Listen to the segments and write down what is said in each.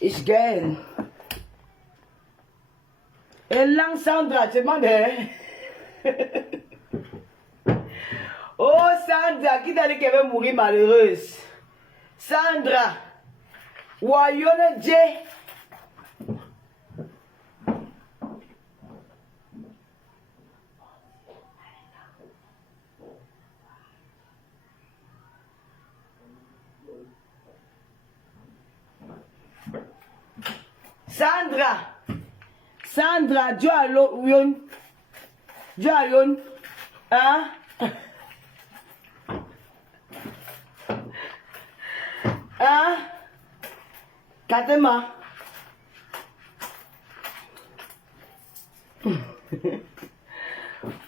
Ich gagne. Et là, Sandra, tu demandes. Oh, Sandra, qui t'a dit qu'elle va mourir malheureuse? Sandra, Wayone J. Sandra, Dieu a l'eau, Dieu a l'eau, hein? Hein? Katema.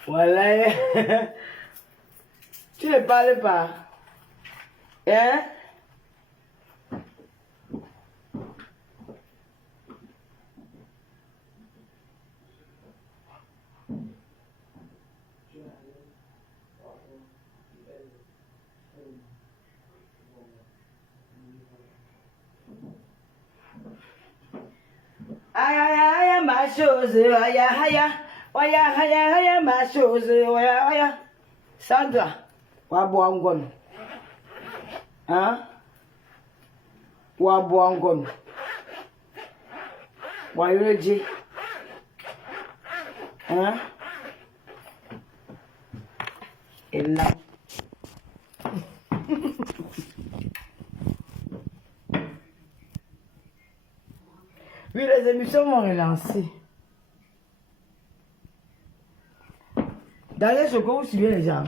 Voilà. Tu ne parles pas. Hein? Aïe, ma chose, aïe, ma chose, aïe. Sandra, Wabuangon. Hein? Wabuangon. Wayoji. Hein? Et là. Oui, les émissions m'ont relancé. Dans les secours, vous suivez les gens.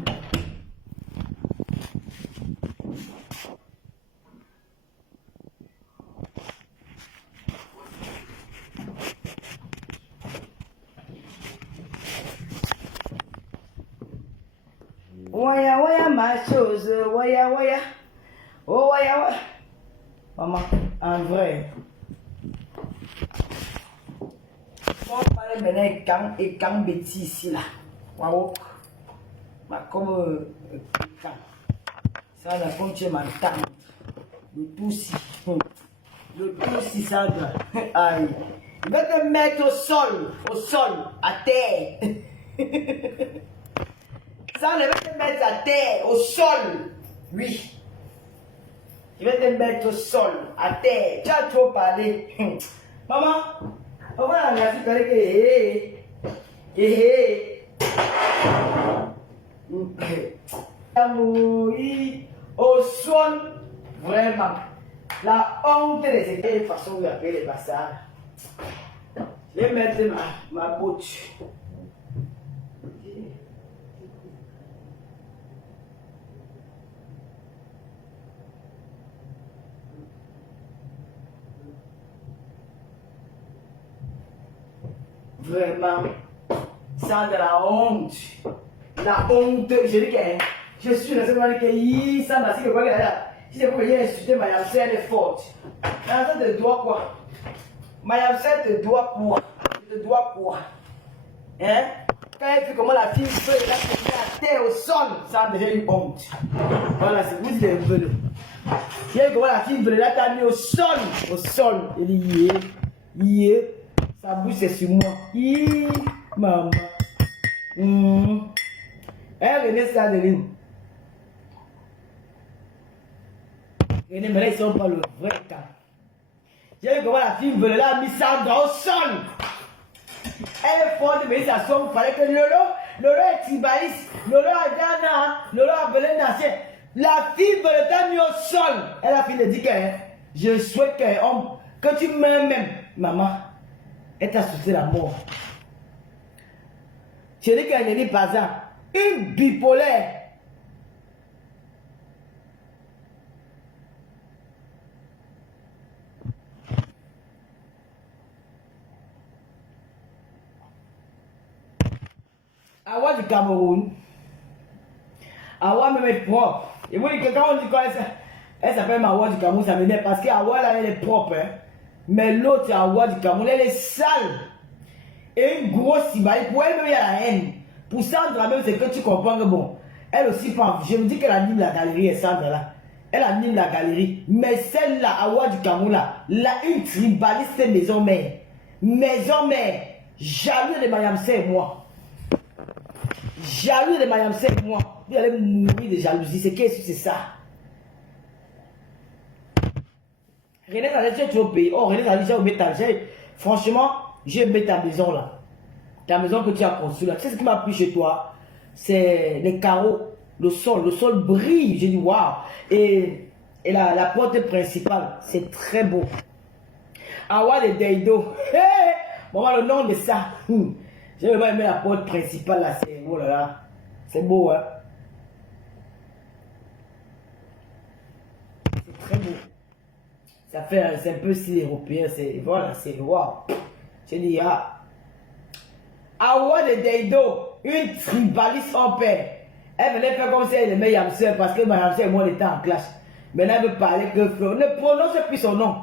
Waya, ma chose, waya. Oh, waya. Maman, en vrai. On parle maintenant et quand bêtise ici là. Waouh. Comme quand. Ça là, comme tu m'entends. Le tout si. Le tout si ça là. Aïe. Il va te mettre au sol, à terre. Ça, il va te mettre à terre, au sol. Oui. Il va te mettre au sol, à terre. Tu as trop parlé. Maman. Voilà, merci, oui, au sol, vraiment. La honte de cette façon de appeler les bastards. Je vais mettre ma bouche. Vraiment, sans de la honte. La honte, je dis que je suis dans cette manière que ça m'a dit que voilà, si c'est pour que j'ai insulté ma yamse, elle est forte. Mais ça te doit quoi? Ma yamse te doit quoi? Je te dois quoi? Hein? Quand elle fait comment la fille peut la terre au sol, ça a déjà une honte. Voilà, c'est vous qui les voulez. Si elle comment la fille veut la t'amener au sol, elle dit yé. Sa bouche c'est sur moi. Hi, maman. Elle venait ça de l'île. Et ne me laissons pas le vrai cas. J'ai vu comment la fille veut la mise Sandra au sol. Elle est forte, mais ça sonne. Il fallait que Lolo est Tibaïs, Lolo est Dana, Lolo a appelé Nassé. La fille veut le mis au sol. Et la fille lui dit que je souhaite que tu m'aimes même, maman. Elle t'a souhaité la mort. Je dis qu'elle ne dit pas ça. Une bipolaire. Awa du Cameroun. Awa même est propre. Et vous dites que quand on dit quoi, elle s'appelle Mawa du Cameroun, ça m'énerve parce qu'Awa là elle est propre. Hein. Mais l'autre Awa du Cameroun, elle est sale. Et une grosse cibaille. Pour elle même il y a la haine. Pour Sandra même c'est que tu comprends que bon. Elle aussi, je me dis que la Bible, la galerie est Sandra là. Elle anime la galerie. Mais celle-là, Awa du Cameroun, là, une tribaliste maison mère. Maison mère. Jaloux de Mariam et moi. Jaloux de Mariam et moi. Vous allez mourir de jalousie. C'est qu'est-ce que c'est ça? René a dit tu es au pays. Oh, René a dit tu es au métal. Franchement, j'ai mis ta maison là. Ta maison que tu as construite là. Tu sais ce qui m'a plu chez toi? C'est les carreaux, le sol brille. J'ai dit waouh. Et la porte principale, c'est très beau. Awa de Deido. Hey, maman, le nom de ça. J'ai vraiment aimé la porte principale là. C'est oh là là. C'est beau, hein. C'est très beau. Ça fait c'est un peu style européen. C'est voilà, c'est waouh. J'ai dit ah. Awa de Deido, une tribaliste en paix. Elle venait faire comme si elle aimait Yamseur parce que ma Yamseur et moi on était en classe. Maintenant elle veut parler que Flo. Ne prononce plus son nom.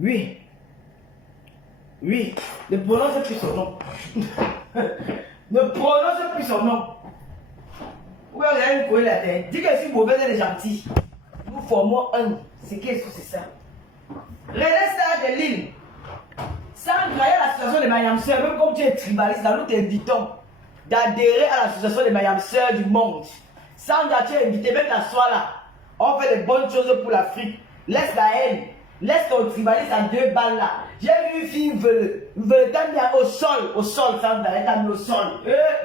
Oui. Oui. Ne prononce plus son nom. Ne prononce plus son nom. Oui, on a une coller la tête. Dis que je suis mauvais, elle est gentille. Nous formons un. C'est qu'est-ce que c'est ça? René Star de Lille. Sans grailler à l'association de Mayam Sœur, même comme tu es tribaliste, nous t'invitons d'adhérer à l'association de Mayam Sœur du monde. Sandra, tu es invité, même la soirée là. On fait des bonnes choses pour l'Afrique. Laisse la haine. Laisse ton tribaliste à 2 balles là. J'ai vu une fille veut t'amener au sol, Sandra, elle t'a mis au sol.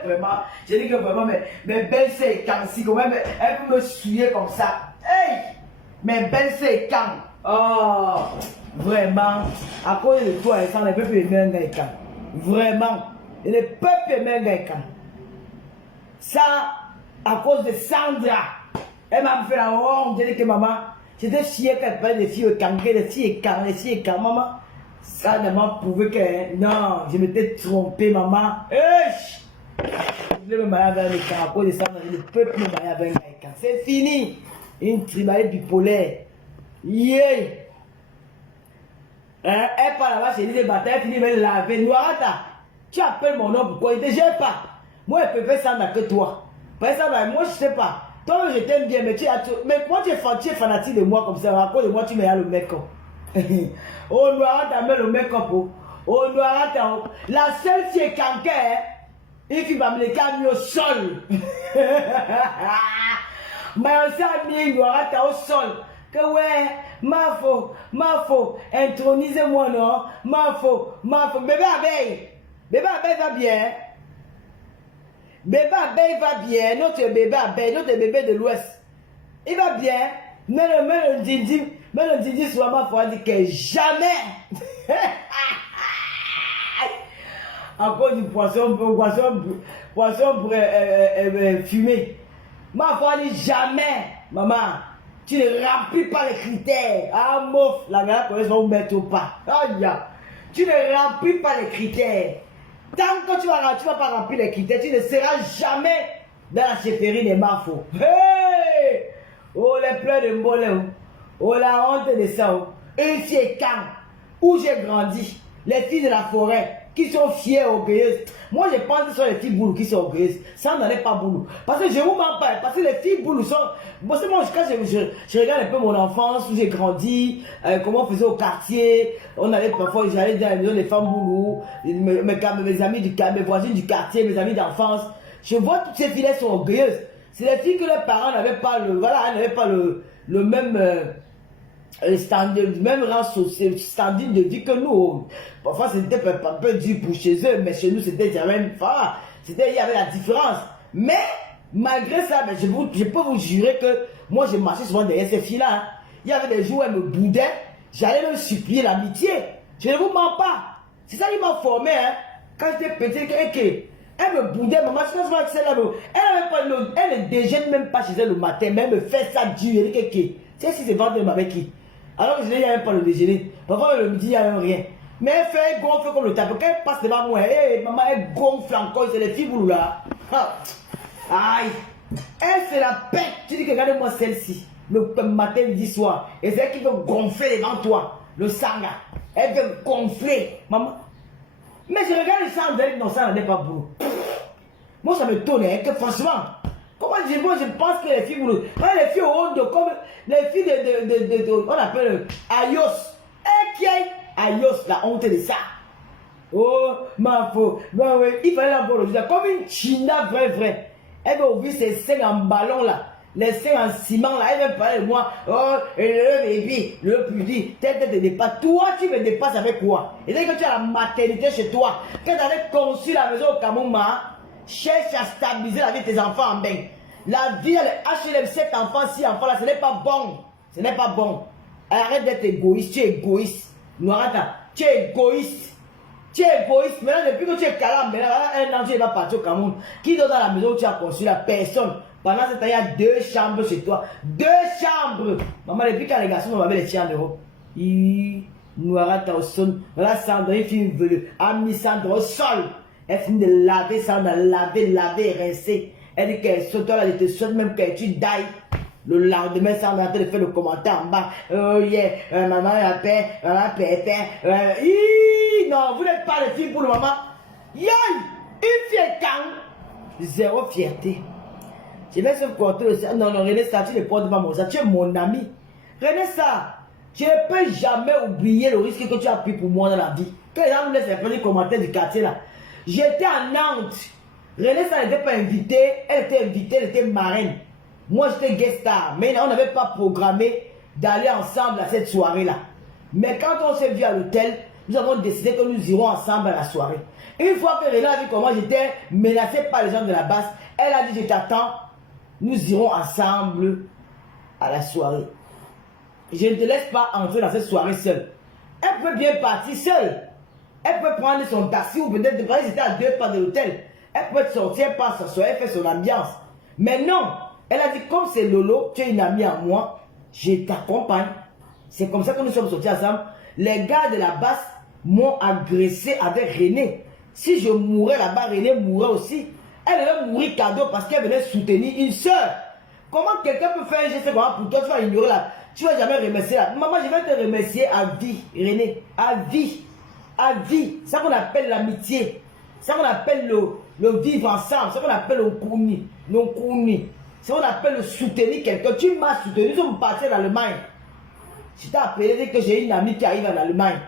Vraiment, j'ai dit que vraiment, mes belles c'est quand si, quand même, elle peut me souiller comme ça. Hey! Mes belles c'est quand. Oh! Vraiment, à cause de toi, Sandra, le peuple aimer un gars. Vraiment, le peuple aimer un gars. Ça, à cause de Sandra. Elle m'a fait la honte. J'ai dit que maman, j'étais chier qu'elle parlait des filles kanguées, des filles kanguées, maman. Ça ne m'a prouvé que non, je m'étais trompé, maman. Je voulais me marier avec les camps. À cause de Sandra, le peuple me marier avec les camps. C'est fini. Une tribalette bipolaire. Yeah. Elle part là-bas chez les batailles, elle finit de laver. Noirata, tu appelles mon nom pourquoi? Il ne te gère pas. Moi, je préfère Sandra que toi. Par exemple, moi, je ne sais pas. Toi, je t'aime bien, mais tu as tout. Mais moi, tu es fanatique de moi comme ça. À cause de moi, tu mets le make-up. Oh, Noirata, mets le make-up. Oh, Noirata. La seule fille est canker. Il fait me les mis au sol. Mais on s'est mis Noirata au sol. Que ouais, ma faux, intronisez-moi non, ma faux, bébé abeille va bien, bébé abeille va bien, notre bébé abeille, notre bébé de l'Ouest, il va bien, mais le dindi sur ma foi dit que jamais, encore du poisson pour fumer, ma foi dit jamais, maman. Tu ne remplis pas les critères. Ah, mof, la gare connaît son mettre pas. Aïe, tu ne remplis pas les critères. Tant que tu vas pas remplir les critères, tu ne seras jamais dans la chefferie des Mafos. Hey! Oh, les pleurs de Mbolé. Oh, la honte de ça. Une fille camp où j'ai grandi. Les filles de la forêt qui sont fières, orgueilleuses. Moi, je pense que ce sont les filles boulou qui sont orgueilleuses. Ça n'en est pas boulou. Parce que je vous mens pas. Parce que les filles boulou sont. Bon, c'est moi, quand je regarde un peu mon enfance, où j'ai grandi, comment on faisait au quartier. On allait parfois, j'allais dans la maison des femmes boulou, mes amis mes voisines du quartier, mes amis d'enfance. Je vois toutes ces filles-là sont orgueilleuses. C'est les filles que leurs parents n'avaient pas le même. Même rang social, standing de vie que nous. Parfois c'était un peu dur pour chez eux, mais chez nous c'était déjà même pas. Il y avait la différence. Mais malgré ça, je peux vous jurer que moi je marchais souvent derrière ces filles-là. Hein. Il y avait des jours où elles me boudaient, j'allais leur supplier l'amitié. Je ne vous mens pas. C'est ça qui m'a formé. Hein. Quand j'étais petit, elle me boudait, maman, je pense que celle-là, elle ne déjeune même pas chez elle le matin, mais elle me fait ça dur. Elle dit que, tu sais si c'est vendredi avec qui? Alors que je n'ai même pas le déjeuner. Parfois le midi, il n'y a même rien. Mais elle fait, elle gonfle comme le tableau. Quand elle passe devant moi, hey, maman, elle gonfle encore. C'est les filles boulou là. Aïe. Elle fait la pète. Tu dis que regardez-moi celle-ci. Le matin, midi, soir. Et c'est elle qui veut gonfler devant toi. Le sang là. Elle veut gonfler. Maman. Mais je regarde le sang, elle dit non, ça n'en est pas boulot. Moi, ça me tourne, hein, que franchement. Comment je pense que les filles, quand les filles auront comme les filles on appelle Ayos. Ayos, la honte de ça. Oh, ma faux. Il fallait la voir aujourd'hui. Comme une china vrai. Elle veut ouvrir ses seins en ballon là. Les seins en ciment là. Elle veut parler de moi. Oh, le bébé, le pudique. Tête de dépasse. Toi, tu me dépasses avec quoi? Et dès que tu as la maternité chez toi, quand tu avais conçu la maison au Cameroun, cherche à stabiliser la vie de tes enfants en bain. La vie, elle HLM, 7 enfants, 6 enfants là, ce n'est pas bon. Ce n'est pas bon. Arrête d'être égoïste. Tu es égoïste. Noirata, tu es égoïste. Tu es égoïste. Maintenant, depuis que tu es calme, un an, tu vas partir au Cameroun. Qui d'autre dans la maison où tu as construit la personne? Pendant ce temps, il y a 2 chambres chez toi. 2 chambres. Maman, depuis quand les garçons vont avec les chiens en Europe? Noirata au sol. Voilà, Sandra, une fille veut. Ami Sandra au sol. Elle finit de laver, Sandra, laver, rincer. Elle dit qu'elle saute là, elle te saute même que tu dailles. Le lendemain, ça m'a fait le commentaire en bas. Oh yeah, maman appelle, non, vous n'êtes pas les filles pour le moment. Yann, une fille est calme. Zéro fierté. Je vais se porter le... Non, René, ça, tu ne portes pas mon ça. Tu es mon ami. René, ça, je ne peux jamais oublier le risque que tu as pris pour moi dans la vie. Quand les gens nous laissent les commentaires du quartier là. J'étais à Nantes. René, ça n'était pas invitée. Elle était invitée, elle était marraine. Moi, j'étais guest star, mais on n'avait pas programmé d'aller ensemble à cette soirée-là. Mais quand on s'est vu à l'hôtel, nous avons décidé que nous irons ensemble à la soirée. Une fois que René a vu comment j'étais menacé par les gens de la base, elle a dit, je t'attends, nous irons ensemble à la soirée. Je ne te laisse pas entrer dans cette soirée seule. Elle peut bien partir seule. Elle peut prendre son taxi ou peut-être, j'étais à 2 pas de l'hôtel. Elle peut sortir, par sa soirée, faire son ambiance. Mais non! Elle a dit, comme c'est Lolo, tu es une amie à moi, je t'accompagne. C'est comme ça que nous sommes sortis ensemble. Les gars de la base m'ont agressé avec René. Si je mourais là-bas, René mourrait aussi. Elle allait mourir cadeau parce qu'elle venait soutenir une soeur. Comment quelqu'un peut faire un geste pour toi? Tu vas ignorer là. Tu ne vas jamais remercier là. Maman, je vais te remercier à vie, René. À vie. À vie. C'est ça qu'on appelle l'amitié. C'est ça qu'on appelle le vivre ensemble. C'est ça qu'on appelle le kouni. Non kouni. C'est ce qu'on appelle le soutenir quelqu'un. Tu m'as soutenu, nous sommes partis en Allemagne. Je t'ai appelé que j'ai une amie qui arrive en Allemagne.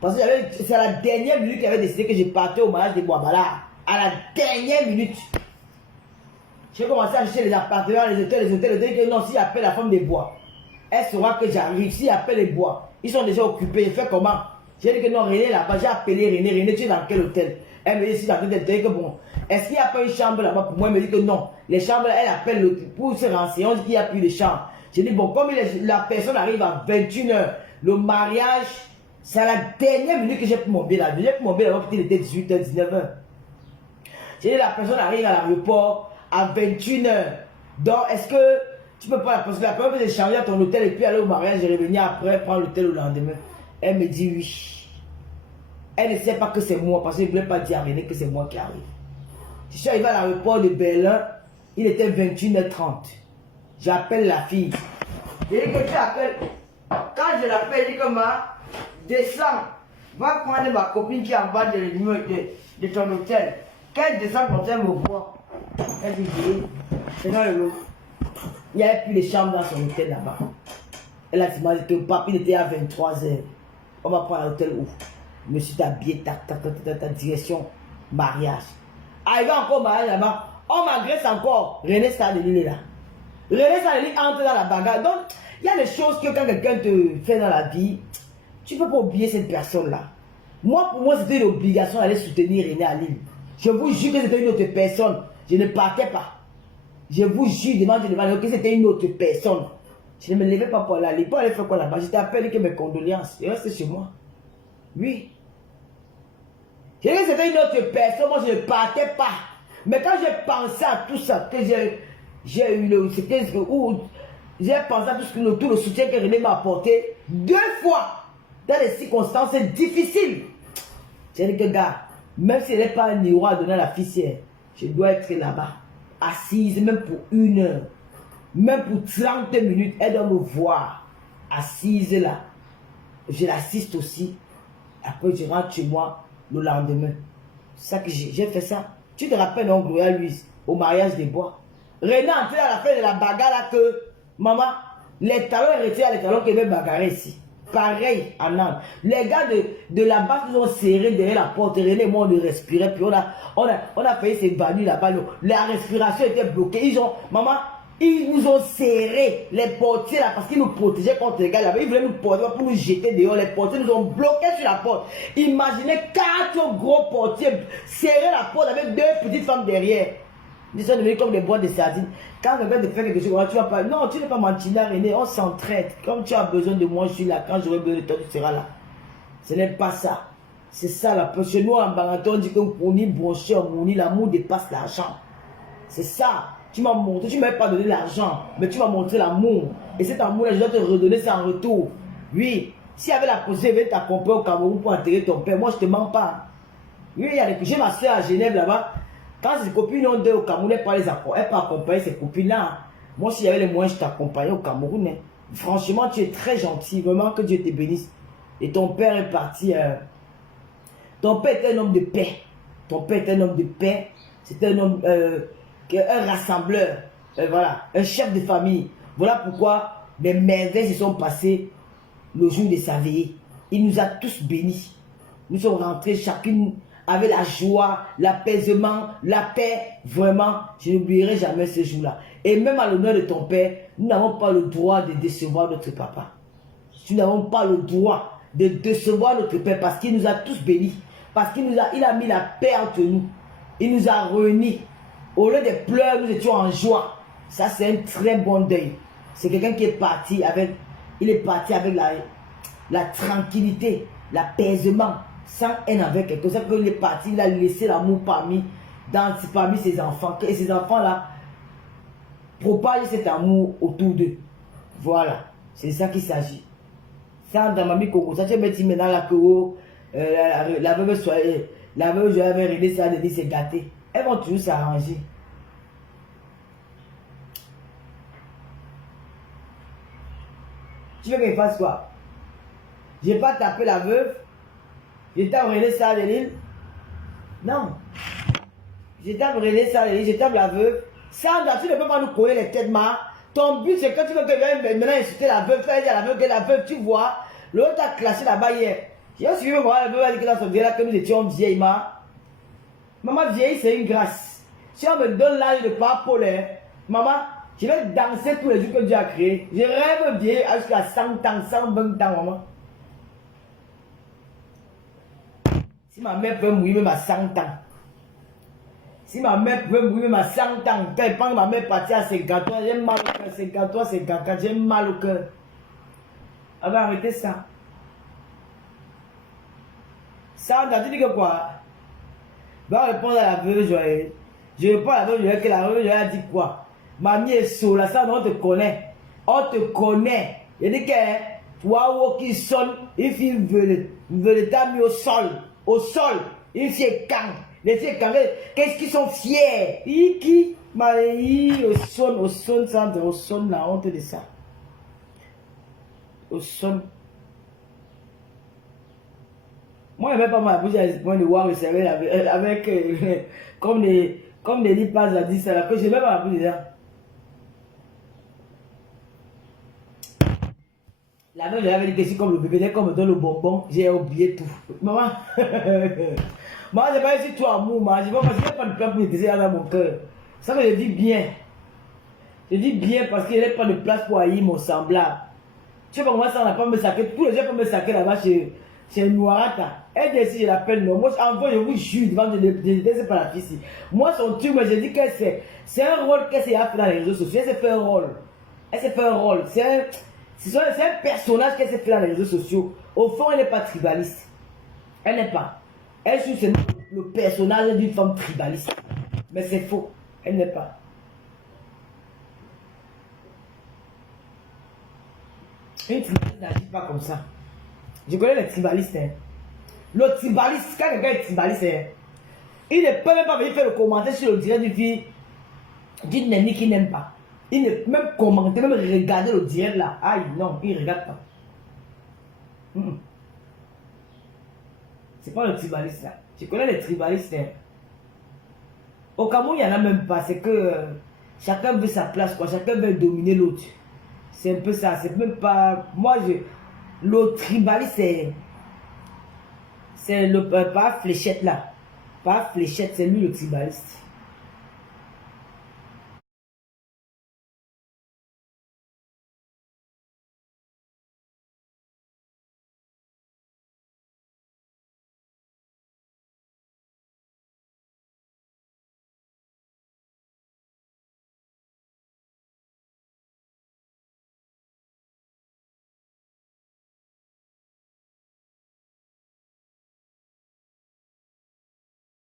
Parce que c'est à la dernière minute qu'elle avait décidé que je partais au mariage de Boabala. À la dernière minute. J'ai commencé à chercher les appartements, les hôtels, que non, s'il appelle la femme des bois, elle saura que j'arrive. S'il appelle les bois, ils sont déjà occupés. Je fais comment? J'ai dit que non, René là-bas, j'ai appelé René, tu es dans quel hôtel? Elle me dit, si dans quel hôtel, que bon, est-ce qu'il n'y a pas une chambre là-bas pour moi? Elle me dit que non. Les chambres, elle appelle pour se renseigner, on dit qu'il n'y a plus de chambre. J'ai dit, bon, comme la personne arrive à 21h, le mariage, c'est à la dernière minute que j'ai pris mon billet là. J'ai pris mon billet là-bas, il était 18h, 19h. J'ai dit, la personne arrive à l'aéroport à 21h. Donc, est-ce que tu peux pas la personne, la personne peut changer à ton hôtel et puis aller au mariage et revenir après, prendre l'hôtel le lendemain? Elle me dit oui. Elle ne sait pas que c'est moi parce qu'elle ne voulait pas dire à René que c'est moi qui arrive. Je suis arrivé à l'aéroport de Berlin, il était 21h30. J'appelle la fille. Je dis que tu appelles. Quand je l'appelle, je dis que descends, va prendre ma copine qui est en bas de ton hôtel. Quand elle descend comme ça, elle me voit. Elle dit, c'est dans le lot. Il n'y avait plus de chambre dans son hôtel là-bas. Elle a dit que le papier était à 23h. On va prendre l'hôtel où? Je me suis habillé, ta direction mariage. Arrivé encore au mariage là-bas, on m'agresse encore. René Sadeli est là. René Sadeli entre dans la bagarre. Donc, il y a des choses que quand quelqu'un te fait dans la vie, tu ne peux pas oublier cette personne-là. Moi, pour moi, c'était une obligation d'aller soutenir René à Lille. Je vous jure que c'était une autre personne. Je ne partais pas. Je vous jure, demande que c'était une autre personne. Je ne me levais pas pour aller à Lille. Pour aller faire quoi là-bas? J'étais appelé que mes condoléances. Je restais chez moi. Oui. J'ai dit que c'était une autre personne, moi je ne partais pas. Mais quand j'ai pensé à tout ça, que j'ai eu le... J'ai pensé à tout le soutien que René m'a apporté 2 fois dans des circonstances difficiles. J'ai dit que gars, même si elle n'est pas un niveau à donner à la ficelle, je dois être là-bas, assise même pour 1 heure, même pour 30 minutes, elle doit me voir, assise là. Je l'assiste aussi. Après, je rentre chez moi le lendemain. C'est ça que j'ai fait ça. Tu te rappelles, non, Gloria Louise, au mariage des bois. René entré à la fin de la bagarre là que, maman, les talons retirés à les talons qui veulent bagarrer ici. Pareil en Inde. Les gars de la base nous ont serré derrière la porte. René et moi, on respirait. Puis on a failli s'évanouir là-bas. La respiration était bloquée. Ils nous ont serré les portiers là parce qu'ils nous protégeaient contre les gars là-bas. Ils voulaient nous porter pour nous jeter dehors. Les portiers nous ont bloqués sur la porte. Imaginez 4 gros portiers serrer la porte avec 2 petites femmes derrière. Ils sont devenus comme des boîtes de sardines. Quand on veut te faire quelque chose, tu vas pas. Non, tu n'es pas mentir là, René. On s'entraide. Comme tu as besoin de moi, je suis là. Quand j'aurai besoin de toi, tu seras là. Ce n'est pas ça. C'est ça la peur. Chez nous, en Baraton, on dit qu'on y bronché, l'amour dépasse l'argent. C'est ça. Tu m'as montré, tu ne m'as pas donné l'argent, mais tu m'as montré l'amour. Et cet amour-là, je dois te redonner ça en retour. Oui. S'il y avait la possibilité de t'accompagner au Cameroun pour enterrer ton père, moi je ne te mens pas. Oui, il y a des... J'ai ma soeur à Genève là-bas. Quand ses copines ont deux au Cameroun, elle peut accompagner ses copines-là. Moi, s'il y avait les moyens, je t'accompagnais au Cameroun. Hein. Franchement, tu es très gentil. Vraiment, que Dieu te bénisse. Et ton père est parti. Ton père était un homme de paix. Ton père était un homme de paix. C'était un homme, un rassembleur. Voilà, un chef de famille. Voilà pourquoi les merveilles se sont passées le jour de sa veillée. Il nous a tous bénis. Nous sommes rentrés chacune avec la joie, l'apaisement, la paix. Vraiment, je n'oublierai jamais ce jour-là. Et même à l'honneur de ton père, nous n'avons pas le droit de décevoir notre papa. Nous n'avons pas le droit de décevoir notre père parce qu'il nous a tous bénis. Parce qu'il a mis la paix entre nous. Il nous a réunis. Au lieu de pleurs, nous étions en joie. Ça, c'est un très bon deuil. C'est quelqu'un qui est parti avec, la tranquillité, l'apaisement, sans haine avec quelque chose. Il est parti, il a laissé l'amour parmi ses enfants. Et ces enfants-là propagent cet amour autour d'eux. Voilà, c'est ça qu'il s'agit. Ça, dans ma vie, ça, tu me dis maintenant là que la veuve, je vais régler ça, elle dit c'est gâté. Elles vont toujours s'arranger. Tu veux qu'elle fasse quoi? Je n'ai pas tapé la veuve. Je tape René ça de l'île. Non. Je tape René ça de l'île. Je tape la veuve. Sandra, tu ne peux pas nous coller les têtes marres. Ton but, c'est que tu veux que je maintenant insulter la veuve, faire dire à la veuve que la veuve, tu vois, l'autre a classé là-bas hier. J'ai suivi voir la veuve, elle dit que dans son dieu là, que nous étions vieilles, maman vieille, c'est une grâce. Si on me donne l'âge de pas polaire, maman, je vais danser tous les jours que Dieu a créé. Je rêve vieille jusqu'à 100 ans, 120 ans, maman. Si ma mère peut mourir même à 100 ans. Si ma mère peut mourir même à 100 ans, quand elle pense que ma mère partie à 50 ans, j'ai mal au cœur. 53, 54, j'ai mal au cœur. Elle va arrêter ça. Ça, on a dit que quoi? Va répondre à la veuve joyeuse. Je réponds à la veuve joyeuse que la veuve joyeuse a dit quoi? Mamie est saoule, là, ça, on te connaît. On te connaît. Il dit que toi, qui sonne, il fait veut t'as mis au sol. Au sol, il s'est quand. Les filles quand qu'est-ce qu'ils sont fiers? Qui? Au son, ça, au son, la honte de ça. Au son. Moi, je ne vais pas m'appuyer à ce point de voir le cerveau avec comme des lipas a dit ça, là, que je ne vais pas m'appuyer là. La mère, j'avais dit que c'est comme le bébé, dès qu'on me donne le bonbon, j'ai oublié tout. Maman, moi, je n'ai pas eu tout amour, je ne vais pas de place pour me désirer dans mon cœur. Ça que je dis bien. Je dis bien parce qu'il n'y a pas de place pour haïr mon semblable. Tu sais pas comment ça, on n'a pas me saquer. Tous les gens peuvent me saquer là-bas chez Noirata. Elle dit si je l'appelle non. Moi, en fait, je vous jure devant je ne sais pas la fille ici. Moi, son truc, moi, je dis que c'est un rôle qu'elle s'est fait dans les réseaux sociaux. Elle s'est fait un rôle. Elle s'est fait un rôle. C'est un personnage qu'elle s'est fait dans les réseaux sociaux. Au fond, elle n'est pas tribaliste. Elle n'est pas. Elle joue le personnage d'une femme tribaliste. Mais c'est faux. Elle n'est pas. Une tribaliste n'agit pas comme ça. Je connais les tribalistes. Hein. Le tribaliste, quand quelqu'un est tribaliste, hein, il ne peut même pas venir faire le commentaire sur le direct d'une nenni qui n'aime pas. Il ne peut même commenter, même regarder le direct là. Aïe, non, il ne regarde pas. C'est pas le tribaliste là. Je connais les tribalistes. Hein. Au Cameroun, il n'y en a même pas. C'est que Chacun veut sa place, quoi. Chacun veut dominer l'autre. C'est un peu ça. C'est même pas... Moi, le tribalisme, c'est le... pas fléchette, là. Pas fléchette, c'est lui le tribaliste.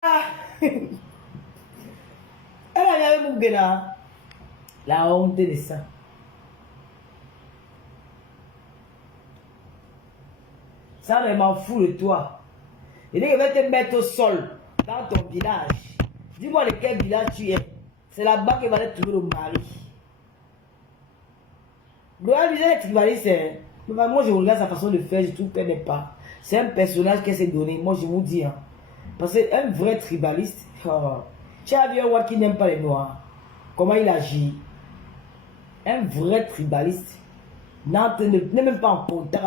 Ah! Elle avait mon gars, la honte de ça. Ça ne m'en fout de toi. Et dès que je vais te mettre au sol, dans ton village, dis-moi de quel village tu es. C'est là-bas que va te trouver le mari. Gloire lui dit tribaliste, moi je regarde sa façon de faire, je trouve qu'elle n'est pas. C'est un personnage qu'elle s'est donné, moi je vous dis. Hein. Parce qu'un vrai tribaliste, tu as vu un roi qui n'aime pas les noirs. Comment il agit? Un vrai tribaliste n'est même pas en contact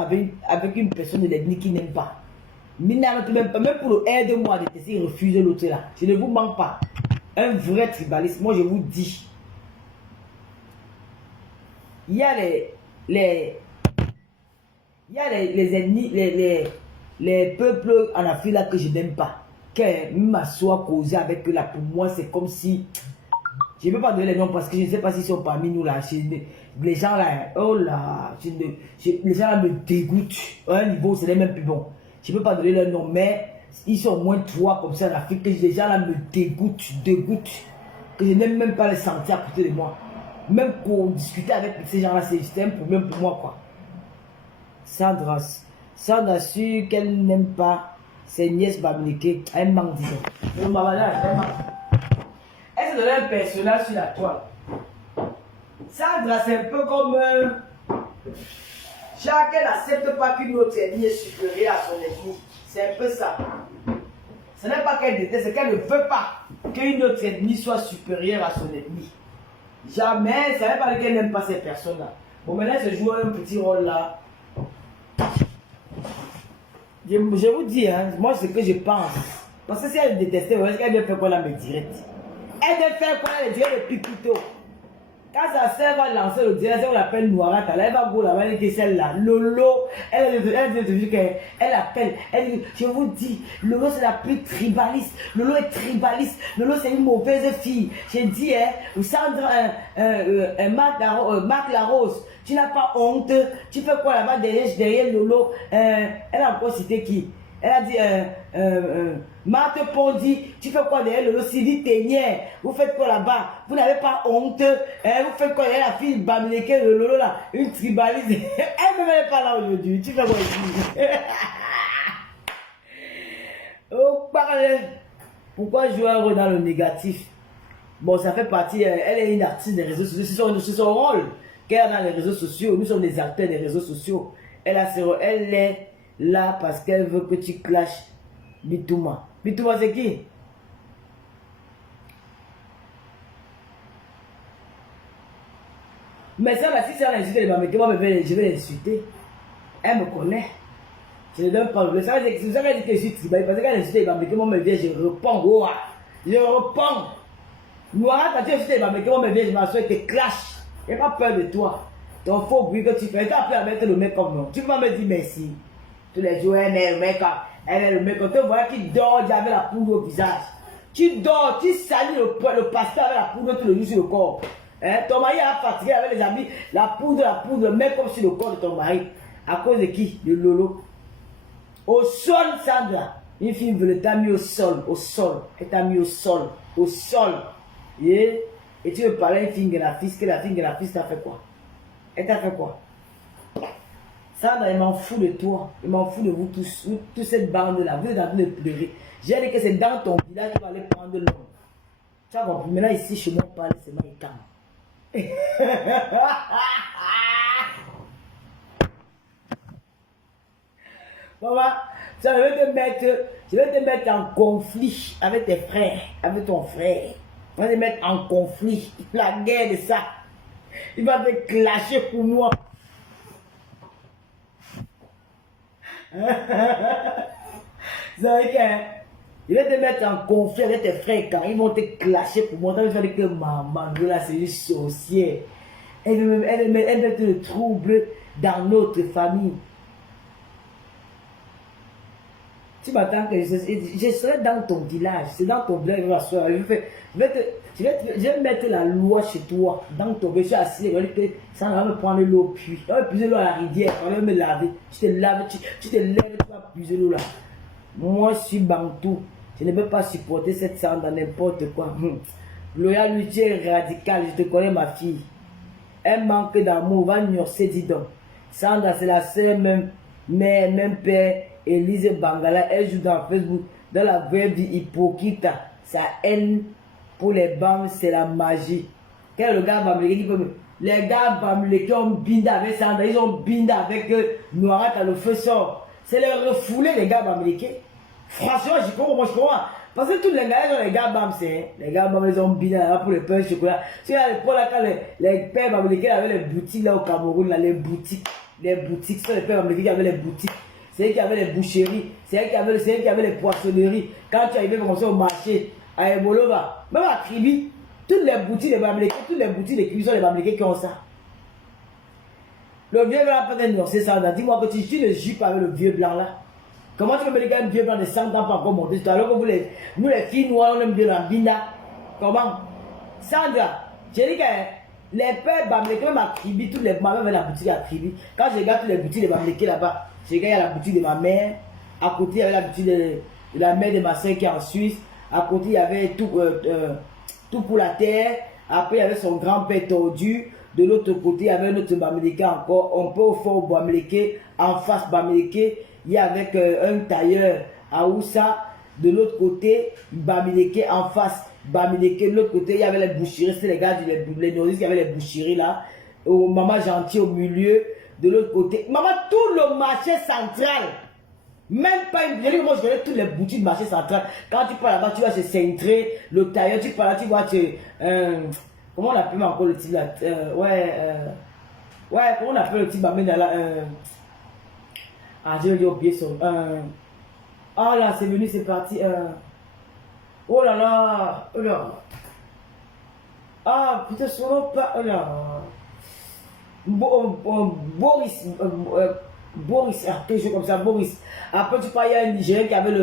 avec une personne de l'ethnie qui n'aime pas. Même pour le aide-moi de tester, il refuse l'autre là. Je ne vous manque pas. Un vrai tribaliste, moi je vous dis. Il y a les ennemis, les peuples en Afrique là que je n'aime pas. Que m'assoit causer avec eux là, pour moi c'est comme si... Je ne peux pas donner les noms parce que je ne sais pas s'ils sont parmi nous là. Les gens là, oh là, les gens là me dégoûtent. À un niveau, c'est les mêmes plus bons. Je ne peux pas donner leurs noms, mais ils sont au moins 3 comme ça en Afrique. Que les gens là me dégoûtent. Que je n'aime même pas les sentir à côté de moi. Même pour discuter avec ces gens là, c'est un problème pour moi quoi. Sandra su qu'elle n'aime pas ses nièces Bamileke. Elle manque disons. Elle s'est donné un personnage sur la toile. Sandra, c'est un peu comme... chacun n'accepte pas qu'une autre ethnie est supérieure à son ethnie. C'est un peu ça. Ce n'est pas qu'elle déteste, c'est qu'elle ne veut pas qu'une autre ethnie soit supérieure à son ethnie. Jamais, ça ne veut pas dire qu'elle n'aime pas ces personnes-là. Bon, maintenant, je joue un petit rôle là. Je vous dis, hein, moi, ce que je pense. Parce que si elle détestait, elle vient faire quoi là, me direct. Elle vient faire quoi là, le direct de Pipito. Quand sa sœur va lancer le direct, on l'appelle Noirat, elle va go là-bas, elle dit celle-là, Lolo, elle appelle, elle dit, je vous dis, Lolo c'est la plus tribaliste, Lolo est tribaliste, Lolo c'est une mauvaise fille. J'ai dit, hein, Sandra, Marc Larose, tu n'as pas honte, tu fais quoi là-bas derrière Lolo, elle a encore cité qui? Elle a dit, Marthe Pondy, tu fais quoi derrière Lolo? Sylvie Ténière, vous faites quoi là-bas? Vous n'avez pas honte? Vous faites quoi derrière la fille Bamileke de Lolo là? Une tribaliste. Elle ne m'est pas là aujourd'hui. Tu fais quoi ici? Oh, parle. Pourquoi jouer un rôle dans le négatif? Bon, ça fait partie, elle est une artiste des réseaux sociaux. C'est son rôle qu'elle a dans les réseaux sociaux. Nous sommes des acteurs des réseaux sociaux. Elle est là parce qu'elle veut que tu clashes Bitouma. Bitouma, c'est qui? Mais ça, là, si ça l'insulte les Bamileke, moi, je vais l'insulter. Elle me connaît. Je ne donne pas le. Ça veut dire que je suis tribal. Parce qu'elle insulte les Bamileke, moi, je réponds. Oh, je réponds. Noira, quand tu insultes les Bamileke, moi, je m'assois et te clash. Je n'ai pas peur de toi. Ton faux bruit que tu fais. Tu as appris à mettre le mec comme non. Tu peux pas me dire merci. Tous les jours, elle est le mec. Elle est le mec. Quand tu vois qui dort avec la poudre au visage. Tu dors, tu salis le pasteur avec la poudre tout le jour sur le corps. Hein? Ton mari a fatigué avec les amis. La poudre, le mec comme sur le corps de ton mari. À cause de qui? De Lolo. Au sol, Sandra. Une fille veut t'a mis au sol. Elle t'a mis au sol. Et tu veux parler à une fille de la fille, que la fille de la fille t'a fait quoi? Elle t'a fait quoi? Sandra, il m'en fout de toi. Il m'en fout de vous tous. Toute cette bande-là. Vous êtes en train de pleurer. J'ai dit que c'est dans ton village que tu vas aller prendre l'homme. Tu vas compris. Maintenant, ici, chez moi, on parle, c'est moi et calme. Maman, ça, je vais te mettre en conflit avec tes frères, avec ton frère. On va te mettre en conflit. La guerre de ça. Il va te clasher pour moi. Vous savez qu'il va te mettre en conflit avec tes frères quand ils vont te clasher pour moi. Tu vas dire que maman, là, c'est une sorcière. Elle veut mettre le trouble dans notre famille. Tu m'attends que je serai dans ton village. C'est dans ton village. Je vais mettre la loi chez toi. Dans ton village, je suis assis. Ça va me prendre l'eau puis. On va puiser l'eau à la rivière. On va me laver. Tu te laves, tu te lèves, tu vas puiser l'eau là. Moi, je suis bantou. Je ne peux pas supporter cette sang dans n'importe quoi. Loyauté radicale. Je te connais, ma fille. Elle manque d'amour. Va nuancer, dis donc. Sandra, c'est la sœur même mère, même père. Elise Bangala, elle joue dans Facebook. Dans la vraie vie hypocrite, sa haine pour les bandes, c'est la magie. Quel est le gars Bamileke qui peut les gars Bamileke ont bindé avec Sandra, ils ont bindé avec Noirat à le feu sort. C'est les refoulés, les gars Bamileke. Franchement, je comprends, moi je comprends. Parce que tous les gars, les gars Bam, c'est les gars Bam, ils ont bindé là pour le pain de chocolat. C'est à l'époque là, quand les pères Bamileke avaient les boutiques là au Cameroun, là, les boutiques, c'est les pères Bamileke qui avaient les boutiques. C'est eux qui avaient les boucheries, c'est eux qui avaient les poissonneries. Quand tu arrivais comme ça au marché, à Ebolova, même à Kribi, toutes les boutiques de Bamileke, toutes les boutiques de Kribi sont les Bamileke qui ont ça. Le vieux blanc peut être nuancé ça. Dis-moi que tu ne juges pas avec le vieux blanc là. Comment tu peux me dire qu'un vieux blanc de 100 ans pas encore monter alors que nous les filles noires, on aime bien la binda. Comment? Sandra, j'ai dit que les pères Bamileke, même à Kribi, toutes les mamans avaient la boutique à Kribi. Quand je regarde toutes les boutiques de Bamileke là-bas, j'ai gagné la boutique de ma mère. À côté, il y avait la boutique de la mère de ma soeur qui est en Suisse. À côté, il y avait tout pour la terre. Après, il y avait son grand-père tordu. De l'autre côté, il y avait notre Bamileke encore. On peut au fort Bamileke. En face Bamileke, il y avait un tailleur à Oussa. De l'autre côté, Bamileke en face. Bamileke, de l'autre côté, il y avait les boucheries. C'est les gars, les nordistes qui avaient les boucheries là. Au Maman Gentil au milieu. De l'autre côté, maman, tout le marché central, même pas une. Moi, je connais toutes les boutiques du marché central. Quand tu pars là-bas, tu vas chez Centré, le tailleur, tu pars là, tu vois chez. Comment on appelle encore le type là? Ouais, comment on appelle le type là? Ah, j'ai oublié son. Ah là, c'est venu, c'est parti. Oh là là, oh là. Ah, putain, son nom pas. Oh là. Boris, quelque chose comme ça, Boris. Après, tu parles, il y a un Nigérien qui avait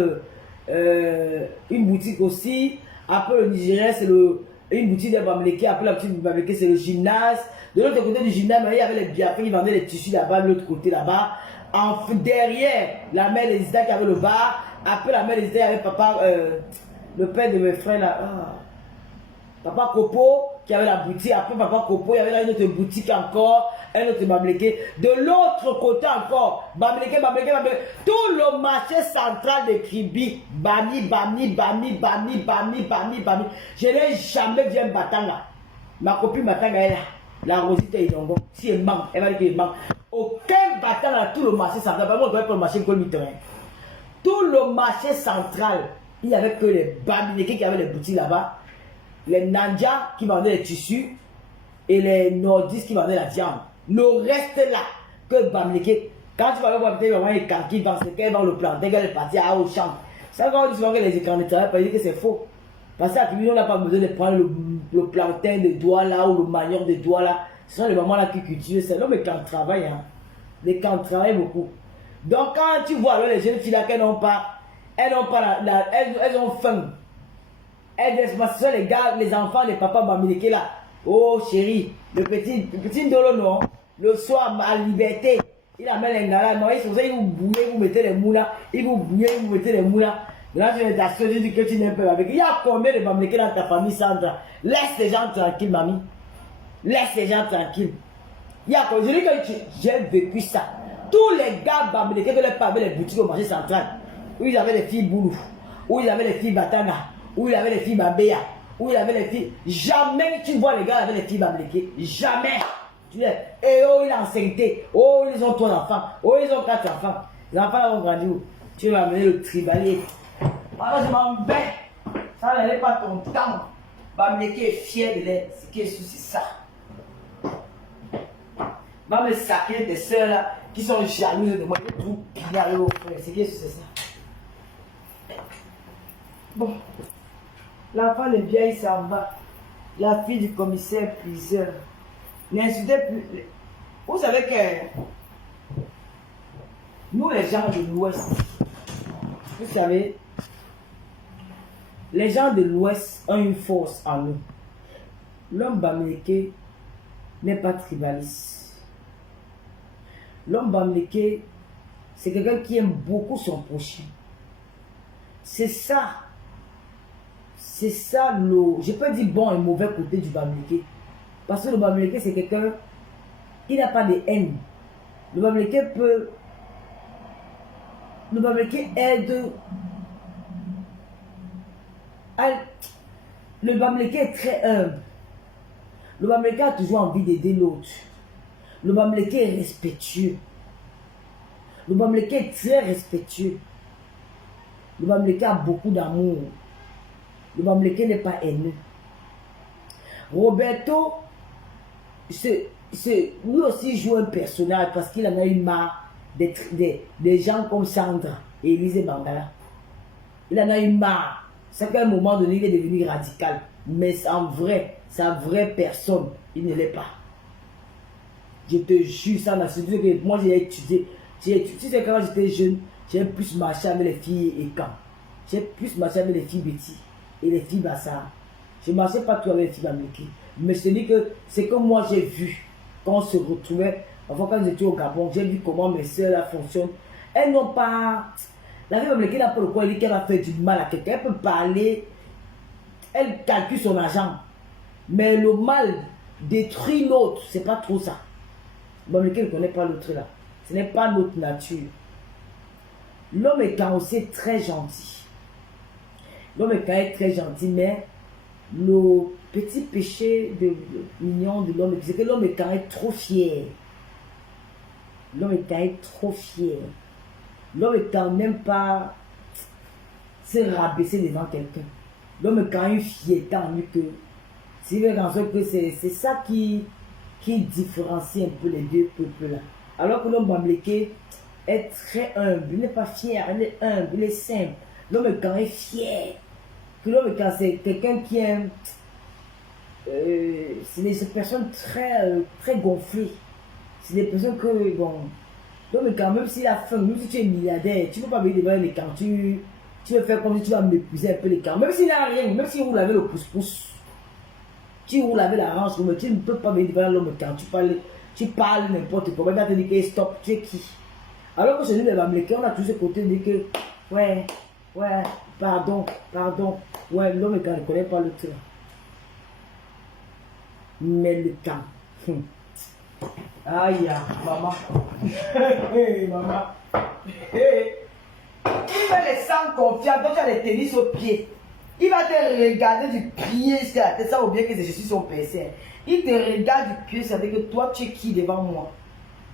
une boutique aussi. Après, le Nigérien, c'est une boutique de Bamileke. Après, la boutique de Bamileke, c'est le gymnase. De l'autre côté du gymnase, il y avait les biafrais, ils vendaient les tissus là-bas, de l'autre côté là-bas. Derrière, la mère des Ita qui avait le bar. Après, la mère des Ita, il y avait papa, le père de mes frères là. Papa Kopo qui avait la boutique. Après Papa Kopo, il y avait là une autre boutique encore. Un autre Bamileke. De l'autre côté encore, Bamileke. Tout le marché central de Kribi. Bami. Je n'ai jamais vu un battant là. Ma copine Batanga est là. La Rosita est donc. Si elle manque, elle va dire qu'elle manque. Aucun battant là, tout le marché central. Vraiment, on doit être le marché colmitaire. Tout le marché central, il n'y avait que les Bamileke qui avaient les boutiques là-bas. Les Nandja qui vendaient les tissus et les nordistes qui vendaient la viande. Le reste là, que Bamileke. Quand tu vas voir les kanki, ils pensent qu'elle va le planter, qu'elle est partie à Auchan. Ça, quand on dit souvent que les écrans de travail, parce que c'est faux. Parce qu'à Kribi, on n'a pas besoin de prendre le plantain de doigts là ou le manioc de doigts là. Ce sont les mamans là qui cultivent. C'est l'homme qui en travaille. Hein. Les camps travaillent beaucoup. Donc quand tu vois alors, les jeunes filles là qu'elles n'ont pas, elles ont faim. Ce sont les gars, les enfants, les papas Bamileke là. Oh chérie, le petit Ndolo non. Le soir à liberté, il amène les gars là. Non, ils vous bouillez, vous mettez les moulas. Ils vous bouillez, vous mettez les moulas. Là, je vais t'assurer que tu n'aimes pas avec. Il y a combien de Bamileke dans ta famille, Sandra? Laisse les gens tranquilles, mamie. Laisse les gens tranquilles. Il y a je dis que j'ai vécu ça. Tous les gars Bamileke ne veulent pas avec les boutiques au marché central. Où ils avaient les filles Boulou. Où ils avaient les filles Batanga. Où il avait les filles Babéa, où il avait les filles. Jamais tu vois les gars avec les filles Bamileke. Jamais. Et oh, il est enceinte. Oh, ils ont 3 enfants. Oh, ils ont 4 enfants. Les enfants ont grandi où? Tu vas amener le tribalier. Alors, je m'en vais. Ça n'est pas ton temps. Bamileke est fier de l'être. Ce qui est sûr, c'est ça. Va me sacrer des sœurs là qui sont jalouses de moi. Ils tout piller au frère. Ce qui est sûr, c'est ça. Bon. L'enfant de bien, il s'en va. La fille du commissaire priseur. N'insultez plus. Vous savez que nous, les gens de l'Ouest, vous savez, les gens de l'Ouest ont une force en eux. L'homme bamileke n'est pas tribaliste. L'homme bamileke, c'est quelqu'un qui aime beaucoup son prochain. C'est ça. C'est ça le, je peux dire bon et mauvais côté du bamileke. Parce que le bamileke, c'est quelqu'un qui n'a pas de haine. Le bamileke peut... Le bamileke aide... Le bamileke est très humble. Le bamileke a toujours envie d'aider l'autre. Le bamileke est respectueux. Le bamileke est très respectueux. Le bamileke a beaucoup d'amour. Le bamileke n'est pas haineux. Roberto, lui aussi joue un personnage parce qu'il en a eu marre des gens comme Sandra et Élisée Bangala. Il en a eu marre. C'est qu'à un moment donné, il est devenu radical. Mais en vrai, sa vraie personne, il ne l'est pas. Je te jure, ça m'a surtout que moi j'ai étudié. Tu sais, quand j'étais jeune, j'ai plus marché avec les filles et quand. J'ai plus marché avec les filles Betty et les filles Bassar. Je ne marchais pas tout avec les filles Bamileke. Mais je te dis que c'est que moi j'ai vu quand on se retrouvait, enfin quand j'étais au Gabon, j'ai vu comment mes soeurs là fonctionnent. Elles n'ont pas... La fille Bamileke n'a pas le quoi, elle dit qu'elle va faire du mal à quelqu'un. Elle peut parler, elle calcule son argent. Mais le mal détruit l'autre, c'est pas trop ça. Bamileke ne connaît pas l'autre là. Ce n'est pas notre nature. L'homme est quand aussi très gentil. L'homme est quand même très gentil, mais le petit péché mignon de l'homme, c'est que l'homme est quand même trop fier. L'homme est quand même trop fier. L'homme est quand même pas se rabaisser devant quelqu'un. L'homme est quand même fier tant mieux que c'est ça qui différencie un peu les deux peuples là. Alors que l'homme bamileke est très humble, il n'est pas fier, il est humble, il est simple. L'homme est quand même fier. Que l'homme quand c'est quelqu'un qui aime, c'est des personnes très gonflées. C'est des personnes que, bon, l'homme quand même s'il a faim, même si tu es milliardaire, tu ne peux pas venir devant les camps, tu veux faire comme si tu vas m'épuiser un peu les camps. Même s'il n'a rien, même si vous lavez le pouce-pouce, tu vous lavez la hanche, tu ne peux pas venir devant l'homme quand tu parles n'importe comment, il va te dire que stop, tu es qui? Alors que chez nous, les Bamileke, on a tous ce côté de dire que, ouais, pardon, ouais, l'homme quand ne connaît pas le temps. Mais le temps, aïe, maman, hey, maman, hey. Il va les sans confiance, donc tu as les tennis au pied. Il va te regarder du pied jusqu'à la tête, ça ou bien que je suis son PC. Il te regarde du pied, ça veut dire que toi tu es qui devant moi?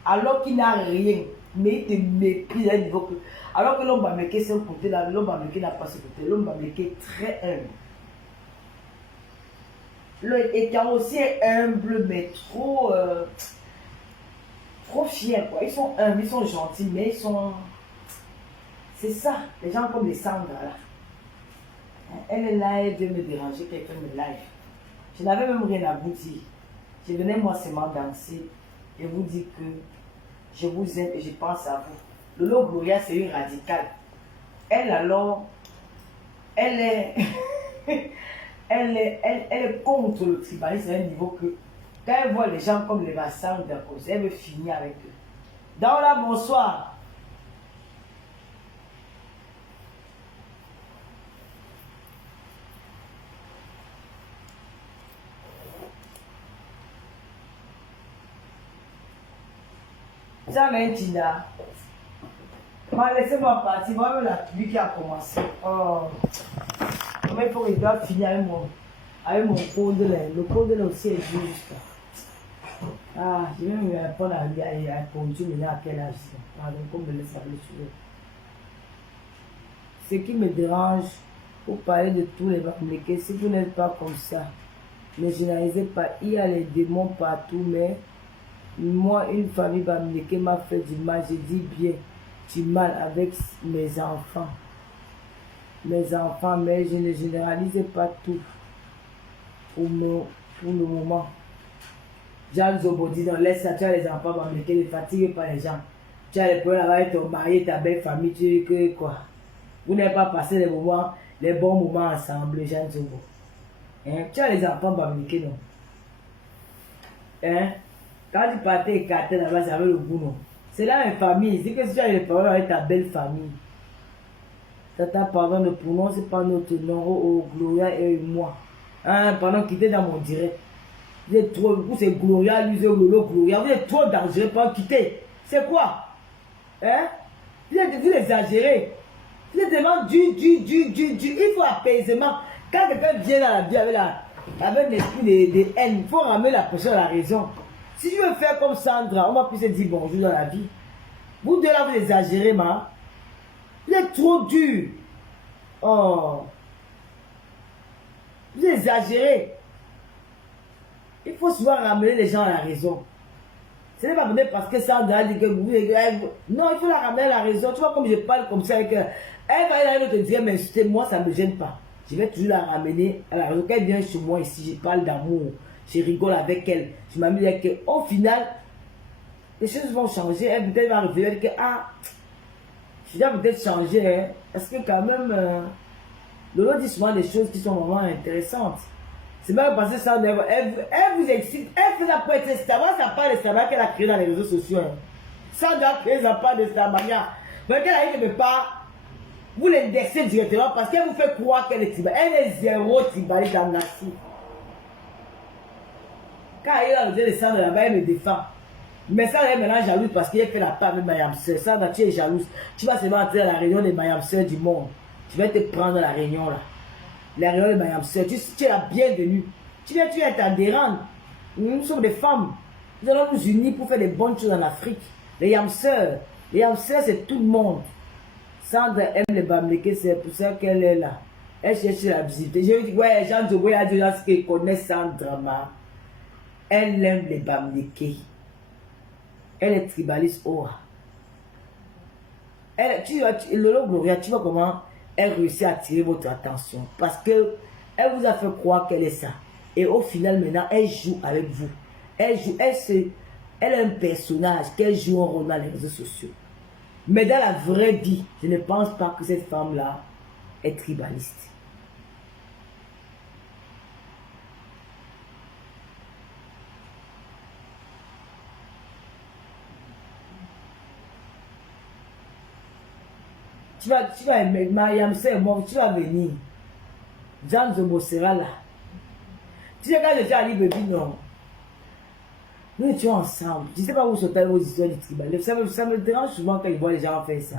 Alors qu'il n'a rien, mais il te méprise à un niveau que... Alors que l'homme bamileke, c'est un côté là, l'homme bamileke n'a pas ce côté. L'homme bamileke est très humble. Et quand aussi est humble, mais trop fier quoi. Ils sont humbles, ils sont gentils, mais ils sont... C'est ça, les gens comme les Sandra là. Elle est là, elle veut me déranger, quelqu'un me live. Je n'avais même rien à vous dire. Je venais moi seulement danser et vous dire que je vous aime et je pense à vous. Lolo Gloria, c'est une radicale. Elle alors, elle est, elle est contre le tribalisme à un niveau que quand elle voit les gens comme les vassals d'un côté, elle veut finir avec eux. Dans la bonsoir. Ça m'a dit là. Laissez-moi partir. Moi-même, la pluie qui a commencé. Oh. Mais il faut que je dois finir avec mon code là. Le code là aussi est juste. Ah, je vais me répondre à conduire maintenant à quel âge. Pardon, comme me laisse aller sur. Ce qui me dérange Vous parlez de tous les Bamileke. Si vous n'êtes pas comme ça, ne généralisez pas. Il y a les démons partout, mais moi, une famille Bamileke m'a fait du mal. Je dis bien du mal avec mes enfants. Mes enfants, mais je ne généralise pas tout pour le moment. Jean Zobodi, dans laisse ça, tu as les enfants Bamileke, ne fatigue pas les gens. Tu as les problèmes avec ton mari, ta belle famille, tu dis que quoi? Vous n'avez pas passé les bons moments ensemble, Jean Zobo. Hein? Tu as les enfants Bamileke, non? Hein? Quand tu partais écarté là-bas, ça avait le goût, non? C'est là une famille. C'est que si tu as les problèmes avec ta belle famille, Tata, pardon, ne prononce pas notre nom, oh, Gloria et moi. Hein, pardon, quittez dans mon direct. Vous êtes trop, vous c'est Gloria, lui c'est Lolo, Gloria. Vous êtes trop dangereux pour quitter. C'est quoi? Hein? Vous exagérez. Vous êtes vraiment du. Il faut apaisement. Quand quelqu'un vient dans la vie avec l'esprit de haine, il faut ramener la personne à la raison. Si tu veux faire comme Sandra, on va plus se dire bonjour dans la vie. Vous deux là, vous exagérez, ma. Vous êtes trop dur. Oh. Vous exagérez. Il faut souvent ramener les gens à la raison. Ce n'est pas peut-être parce que Sandra dit que vous... Non, il faut la ramener à la raison. Tu vois, comme je parle comme ça avec elle, elle va aller te dire, mais moi, ça ne me gêne pas. Je vais toujours la ramener à la raison. Quand elle vient chez moi ici, je parle d'amour. Je rigole avec elle. Je m'amuse avec elle. Au final, les choses vont changer. Elle peut-être va revenir que, ah, je dois peut-être changer. Hein. Parce que quand même, Lolo dit souvent des choses qui sont vraiment intéressantes. C'est même parce que ça, elle vous excite. Elle fait la poète. Ça parle de ça qu'elle a créé dans les réseaux sociaux. Hein. Ça doit créer ça part de sa manière. Donc elle a dit que pas. Vous l'indexez directement parce qu'elle vous fait croire qu'elle est Tibali. Elle est zéro Tibali dans la soupe. Quand elle est dans le sang de là-bas, elle me défend. Mais ça, elle est maintenant jalouse parce qu'elle fait la part avec Mayam Sœur. Ça, tu es jalouse. Tu vas seulement entrer dans la réunion des Mayam Sœur du monde. Tu vas te prendre dans la réunion là. La réunion des Mayam Sœur. Tu es la bienvenue. Tu viens être adhérente. Nous sommes des femmes. Nous allons nous unir pour faire des bonnes choses en Afrique. Les Yam Sœurs. Les Yam Sœurs, c'est tout le monde. Sandra aime les Bamileke, c'est pour ça qu'elle est là. Elle cherche la visite. Je dis, ouais, Jean Zobo, il y a des gens qui connaissent Sandra. Elle aime les Bamileke. Elle est tribaliste. Oh. Lolo Gloria, tu vois comment elle réussit à attirer votre attention. Parce que elle vous a fait croire qu'elle est ça. Et au final, maintenant, elle joue avec vous. Elle a un personnage qu'elle joue un rôle dans les réseaux sociaux. Mais dans la vraie vie, je ne pense pas que cette femme-là est tribaliste. Tu vas, Mariam, c'est moi, tu vas venir. Jean Zobo sera là. Tu sais, quand je suis à Libreville, non. Nous étions ensemble. Je ne sais pas où sont vos histoires du tribal. Ça me dérange souvent quand je vois les gens faire ça.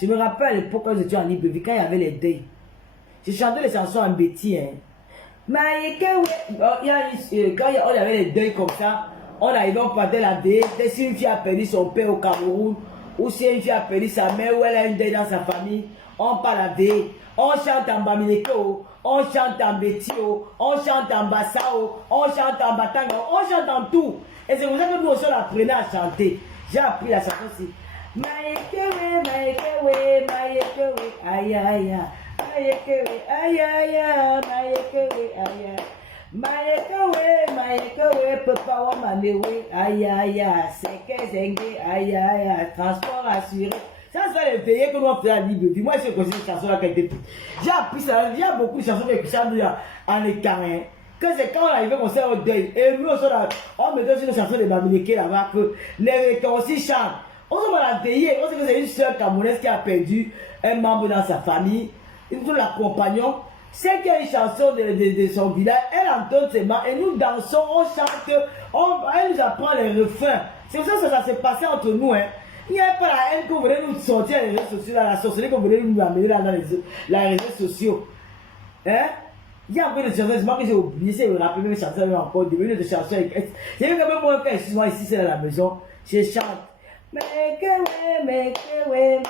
Je me rappelle à l'époque quand j'étais en Libreville, quand il y avait les deuils. Je chantais les chansons en bêtis. Hein. Mais quand il y avait les deuils comme ça, on arrivait, on partait la deuil. Si une fille a perdu son père au Cameroun, ou si une fille a perdu sa mère, ou elle a une deuil dans sa famille, on parle la deuil. On chante en Bamileke, on chante en Betio, on chante en Bassao, on chante en Batanga, on chante en tout. Et c'est pour ça que nous aussi on apprenait à chanter. J'ai appris la chanson aussi. Maïkewe, maïkewe, maïkewe, aïe aïe aïe. Maïkewe, aïe aïe aïe, maïkewe, aïe aïe. Maïkewe, papa wa manewe, aïe aïe aïe. C'est que zengue, aïe aïe aïe. Transport assuré. Ça, c'est les veillées que nous avons fait à Libreville. Moi, je connais cette chanson-là qui a été prise. J'ai appris ça. Il y a beaucoup de chansons que j'ai chantent en écarrin. Que c'est quand on arrivait comme ça au deuil. Et nous, on me donne une chanson de Bamileke là-bas que les rétons aussi chantent. On se va la veiller. On sait que c'est une soeur camerounaise qui a perdu un membre dans sa famille. Nous l'accompagnons. C'est qu'il y a une chanson de son village. Elle entonne ses mains et nous dansons, on chante. Elle nous apprend les refrains. C'est pour ça que ça s'est passé entre nous. Hein. Il n'y a pas la haine que vous voulez nous sortir les réseaux sociaux, la sorcellerie que vous voulez nous amener dans les réseaux sociaux. Hein? Il y a un peu de chansons, c'est moi que j'ai oublié, c'est le rappel, même chanter encore, devenu de chansons. J'ai vu quand même moi, quand je suis ici, c'est à la maison, je chante. Make a way,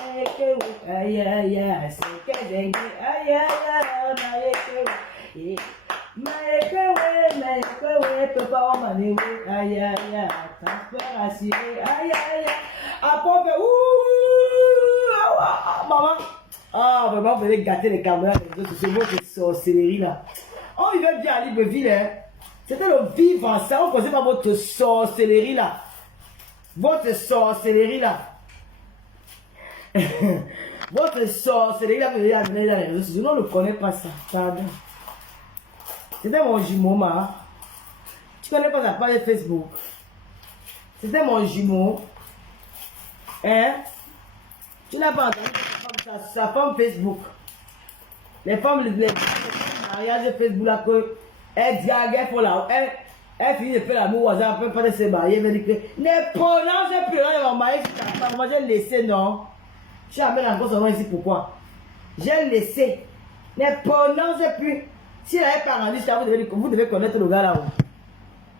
aïe aïe aïe, c'est que j'ai dit, aïe aïe aïe, make a way, papa, on m'a dit, aïe aïe aïe, transport assuré, aïe aïe aïe, après, maman, ah, vraiment, vous allez gâter les caméras, c'est votre sorcellerie là. On vivait bien à Libreville, hein. C'était le vivre ensemble, on faisait pas votre sorcellerie là. Votre sorcellerie là. Votre sorcellerie là, vous allez amener dans les réseaux sociaux. On ne connaît pas ça. Pardon. C'était mon jumeau, ma. Tu connais pas sa page Facebook. C'était mon jumeau. Hein? Tu n'as pas entendu sa femme Facebook. Les femmes, les mariages Facebook là, que elle dialogue pour la. Elle finit de faire l'amour au hasard, elle peut pas se marier, elle dit que ne prononce plus rien de mon mari sur ta femme. Moi j'ai laissé, non. Je amène encore son nom ici, pourquoi? J'ai laissé. Ne prononce plus. Si elle n'avait pas rendu ça, vous devez connaître le gars là-haut.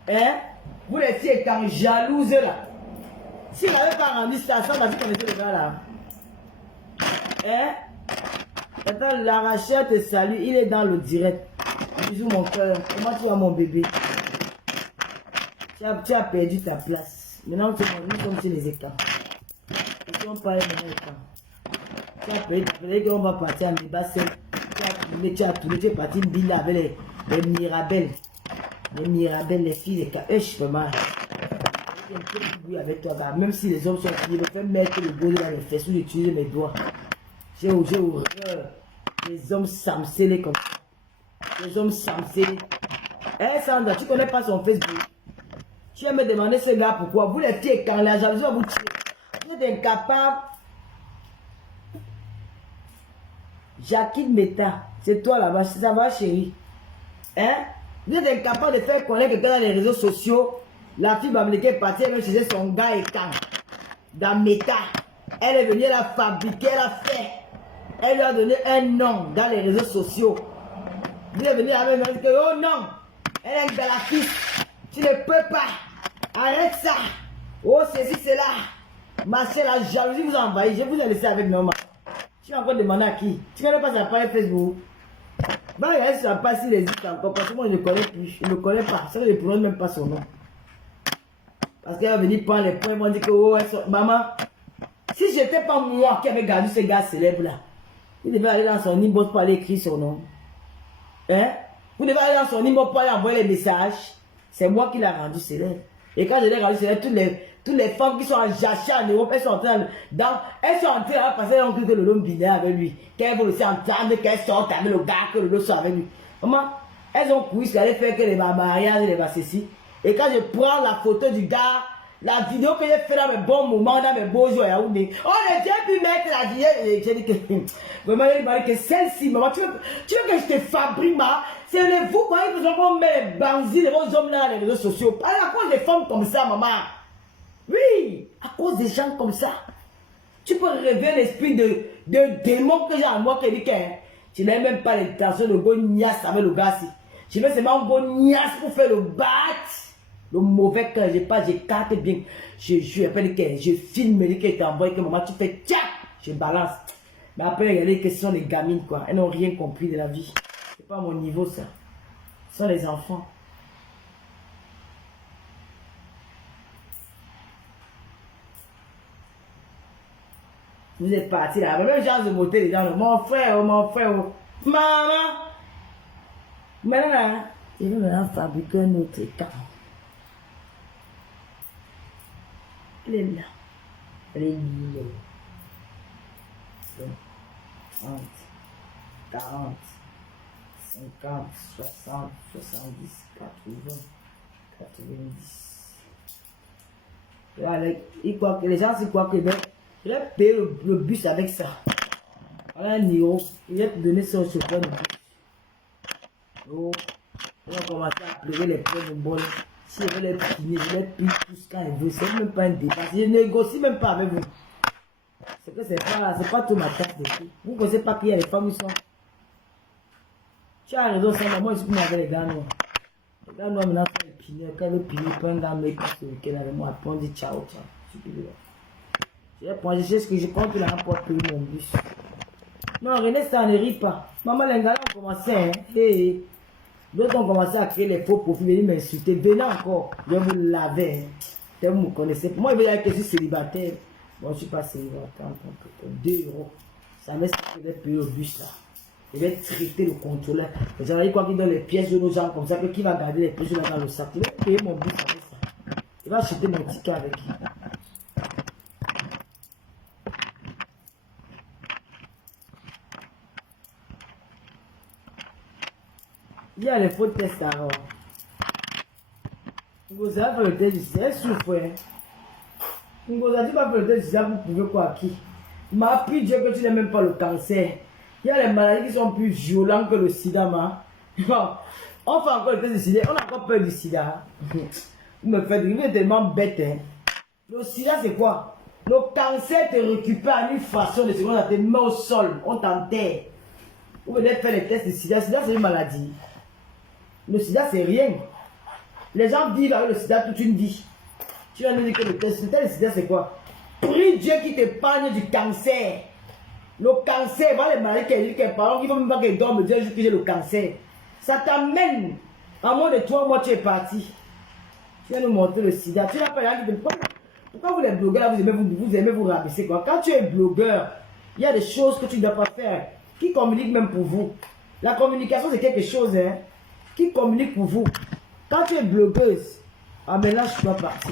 Hein? Vous les filles étant jalouses là. Si elle n'avait pas rendu ça, ça, vous connaissez le gars là. Hein? Attends, la Rachel te salue, il est dans le direct. Bisous mon cœur. Comment tu vas mon bébé? Tu as perdu ta place. Maintenant, tu es comme sur les écrans. Et on parle maintenant écran. Tu as perdu ta place. On va partir à Mébacel. Tu as tourné, tu es parti une bille avec les Mirabelles. Les Mirabelles, les filles, les cas. Je suis mal. J'ai un peu de bruit avec toi. Bah, même si les hommes sont filles, je vais mettre le beau dans les fesses ou utiliser mes doigts. J'ai horreur. Les hommes samsélés comme ça. Les hommes samsélés. Eh Sandra, tu connais pas son Facebook? Tu vas me demander ce gars pourquoi. Vous les filles, quand la jalousie va vous tuer, vous êtes incapable. Jacqueline Meta, c'est toi là-bas, ça va chérie. Hein? Vous êtes incapable de faire connaître quelqu'un dans les réseaux sociaux. La fille Bamileke est partie, elle chez son gars et quand. Dans Meta. Elle est venue, elle a fabriqué, elle a fait. Elle lui a donné un nom dans les réseaux sociaux. Vous êtes venu avec moi et dit que oh non, elle est une galafiste. Tu ne peux pas. Arrête ça. Oh, ceci, c'est là. Ma soeur, la jalousie vous a envahi. Je vous ai laissé avec Norma. Tu vas encore demander à qui? Tu ne connais pas sa page Facebook? Bah, elle ne sait pas s'il existe encore. Parce que moi, je ne connais plus. Je ne connais pas. Ça, je ne prononce même pas son nom. Parce qu'elle va venir prendre les points. Ils vont dire que, oh, maman, si je n'étais pas moi qui avais gardé ce gars célèbre là, vous devez aller dans son inbox pour aller écrire son nom. Hein? Vous devez aller dans son inbox pour aller envoyer les messages. C'est moi qui l'ai rendu célèbre. Et quand je l'ai rendu célèbre, toutes les femmes qui sont en jachat en Europe, elles sont en train de passer un truc de l'homme binaire avec lui. Qu'elles vont aussi entendre qu'elles sortent avec le gars, que le lot soit avec lui. Maman, elles ont couru, aller faire que les mariages et les ceci. Et quand je prends la photo du gars, la vidéo que j'ai fait dans mes bons moments, dans mes beaux jours à Yaoundé, oh, j'ai pu mettre la vidéo. J'ai dit que, vraiment, il m'a dit que celle-ci, maman, tu veux que je te fabrique, ma? C'est les vous, quand ils vous ont mis les bandits, les hommes là, dans les réseaux sociaux. À cause des femmes comme ça, maman. Oui, à cause des gens comme ça. Tu peux réveiller l'esprit de démon que j'ai en moi qui dit que tu n'as même pas l'intention de go niasse avec le gars. Tu veux seulement go niasse pour faire le bat. Le mauvais cœur, j'écarte bien. Je filme, je t'envoie, que maman, tu fais tchac, je balance. Mais après, regardez que ce sont les gamines, quoi. Elles n'ont rien compris de la vie. C'est pas mon niveau, ça. Ce sont les enfants. Vous êtes partis là. Même genre de monter les gens. Mon frère, oh. Maman. Maintenant, je vais maintenant fabriquer un autre camp. Elle est là. Elle est liée. 30, 40, 50, 60, 70, 80, 90. Les gens se croient que je vais payer le bus avec ça. Voilà un euro. Je vais te donner son chauffeur de bus. Oh, on va commencer à pleurer les points de bol. Si je veux les piner, je les pine tous quand je veux. C'est même pas un débat. Je négocie même pas avec vous. C'est que c'est pas tout ma tasse de thé. Vous ne pensez pas qu'il y a les femmes qui sont. Tu as raison, ça, moi je suis avec les gars noirs. Les gars noirs maintenant sont épinés. Quand ils veulent piner, ils prennent dans mes casses sur lequel avec moi. Après on dit ciao. Je sais ce que je compte la pour payer mon bus. Non, René, ça ne rit pas. Maman, les gars ont commencé, hein. Hey. D'autres ont commencé à créer les faux profils, venir m'insulter. Venez encore, je vous laver. Vous me connaissez. Moi, je vais dire que je suis célibataire. Bon, je ne suis pas célibataire. 2 euros. Ça laisse payer le bus là. Je vais traiter le contrôleur. Vous allez quoi qu'il donne les pièces de nos gens comme ça, que qui va garder les pièces dans le sac. Il va payer mon bus avec ça. Il va acheter mon ticket avec lui. Il y a les faux tests alors. Vous avez fait le test ici, elle souffre. Vous avez pas fait le test ici, vous pouvez quoi qui? Ma plus Dieu que tu n'as même pas le cancer. Il y a les maladies qui sont plus violentes que le sida, ma. On fait encore le test du sida, on a encore peur du sida. Vous me faites rire, vous êtes tellement bête. Hein. Le sida, c'est quoi? Le cancer te récupère en une fraction de seconde, on te met au sol, on t'enterre. Vous venez faire les tests du sida, le sida c'est une maladie. Le sida c'est rien. Les gens vivent avec le sida toute une vie. Tu vas nous dire que le test du sida c'est quoi? Prie Dieu qui t'épargne du cancer. Le cancer, va les maladies qui disent par exemple, il ne faut même pas qu'ils dorment me dire que j'ai le cancer. Ça t'amène. En moins de 3 mois, tu es parti. Tu viens nous montrer le sida. Tu n'as pas rien qui te... Pourquoi vous les blogueurs là, vous aimez vous rabaisser quoi? Quand tu es blogueur, il y a des choses que tu ne dois pas faire. Qui communique même pour vous? La communication c'est quelque chose, hein? Qui communique pour vous? Quand tu es blogueuse, ah mais là je dois partir.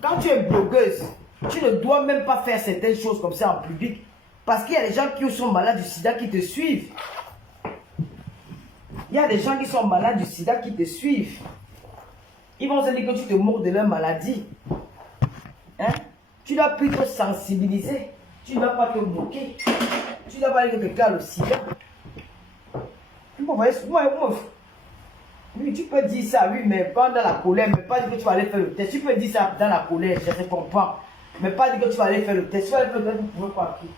Quand tu es blogueuse, tu ne dois même pas faire certaines choses comme ça en public. Parce qu'il y a des gens qui sont malades du sida qui te suivent. Il y a des gens qui sont malades du sida qui te suivent. Ils vont se dire que tu te moques de leur maladie. Hein? Tu dois plutôt sensibiliser. Tu ne dois pas te moquer. Tu dois pas dire que quelqu'un a le sida. Oui, tu peux dire ça, oui, mais pas dans la colère, mais pas dire que tu vas aller faire le test. Tu peux dire ça dans la colère, je te comprends. Mais pas dire que tu vas aller faire le test. Tu vas aller faire le test, vous pouvez quoi qui?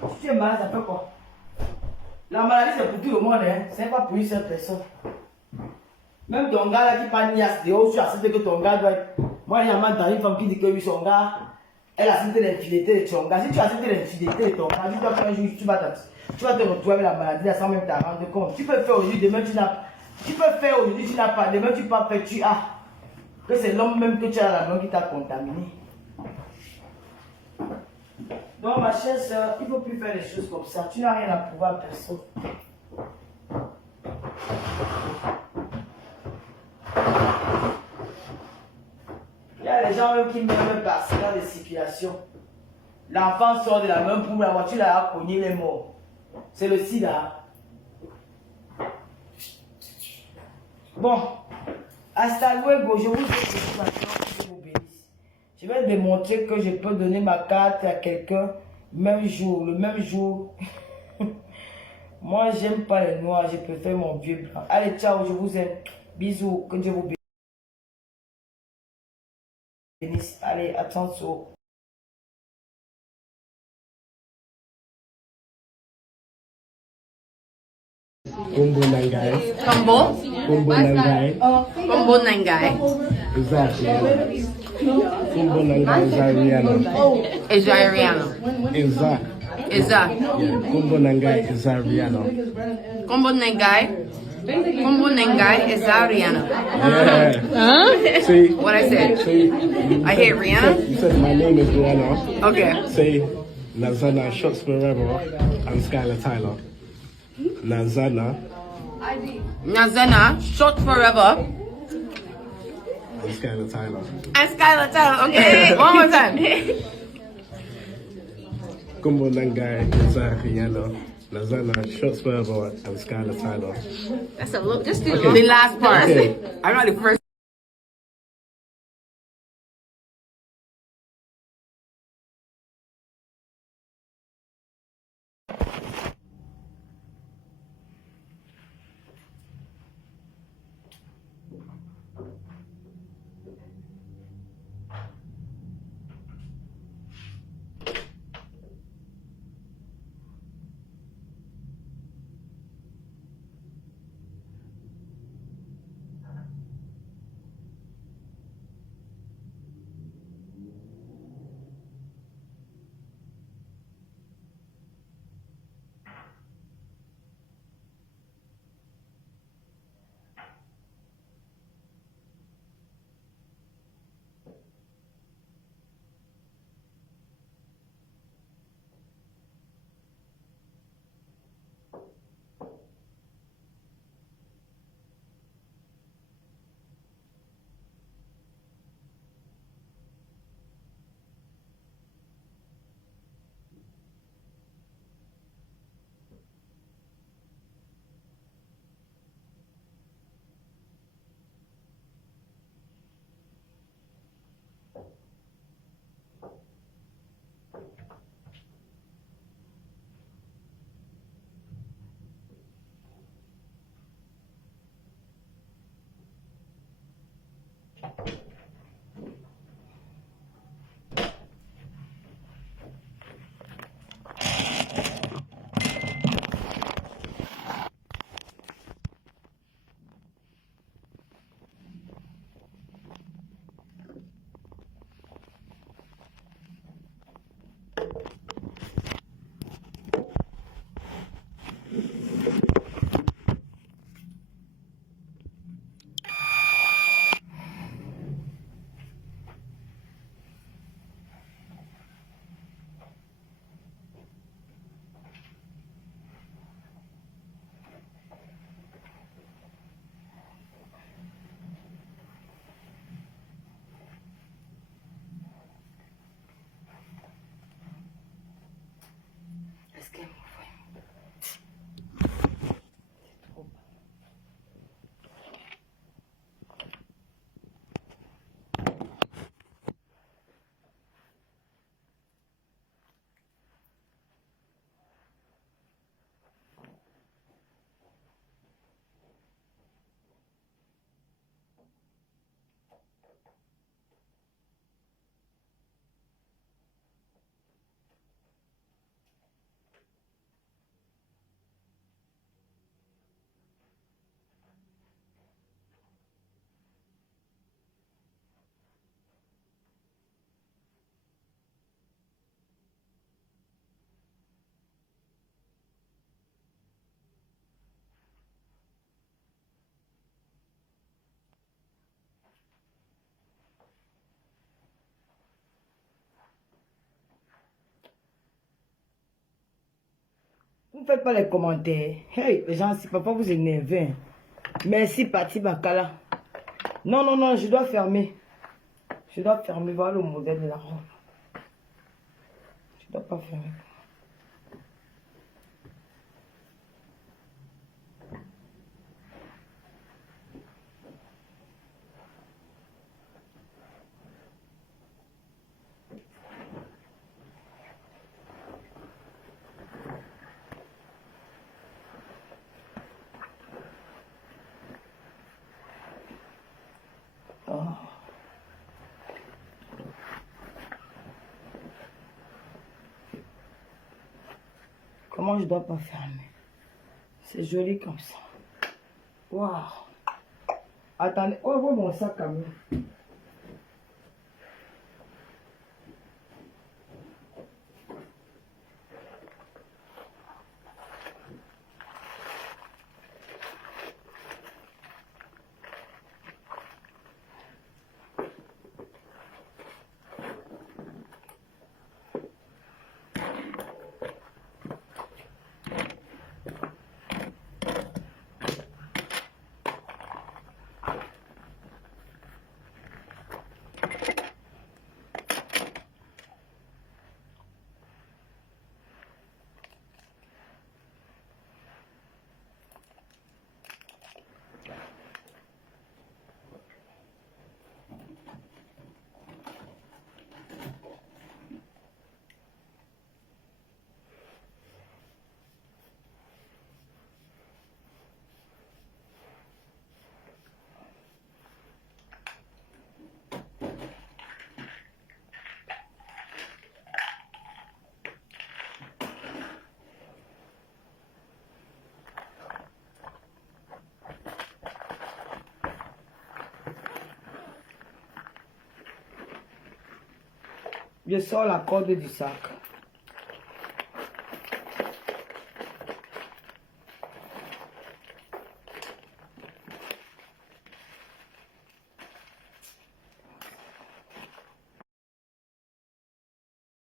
Si tu es malade, ça fait quoi? La maladie, c'est pour tout le monde, hein. C'est pas pour une seule personne. Même ton gars là qui parle niasse dehors, tu acceptes que ton gars doit être. Moi, j'ai entendu une femme qui dit que oui, son gars, elle accepte l'infidélité de son gars. Si tu acceptes l'infidélité de ton gars, tu dois faire un jour, tu vas te retrouver avec la maladie là sans même t'en rendre compte. Tu peux faire aujourd'hui, demain tu n'as. Tu peux faire aujourd'hui, tu n'as pas. Demain tu peux faire, tu as. Que c'est l'homme même que tu as là-dedans qui t'a contaminé. Donc ma chère soeur, il ne faut plus faire les choses comme ça. Tu n'as rien à prouver à personne. Il y a des gens même qui meurent par accident de circulation. L'enfant sort de la même poule, la voiture a cogné les morts. C'est le sida. Bon, hasta luego, je vous souhaite maintenant que vous bénisse. Je vais démontrer que je peux donner ma carte à quelqu'un même jour, le même jour. Moi, j'aime pas les noirs, je préfère mon vieux blanc. Allez, ciao, je vous aime. Bisous, que Dieu vous bénisse. Allez, attention. Kumbo Nangai. Combo? Kumbo Nangai. Combo Nangai. Exactly. Kumbo Nangai is Ariana. Is Rihanna. Exact. Is that? Yeah. Kumbo Nangai is Ariana. Combo Nangai. Combo Nangai is Rihanna. Yeah. Huh? See? What I said? See? I hear Rihanna. You said my name is Rihanna. Okay. Say Nazana Shots Forever and Skylar Tyler. Nazana Nazana, Short Forever, and Skylar Tyler. and Skylar Tyler. Okay, one more time. Kumbo Nangai is Rihanna. Nazana Shots Forever and Skylar Tyler. That's a look. Just do the last part. Okay. I'm not the first. Est-ce qu'elle m'envoie? Vous ne faites pas les commentaires. Hey, les gens, si papa vous énervez. Merci, Pati Bakala. Non, non, non, je dois fermer. Je dois fermer. Voilà le modèle de la robe. Je ne dois pas fermer. Oh. Comment je dois pas fermer? C'est joli comme ça. Waouh. Attendez, oh, oh mon sac quand même. Je sors la corde du sac.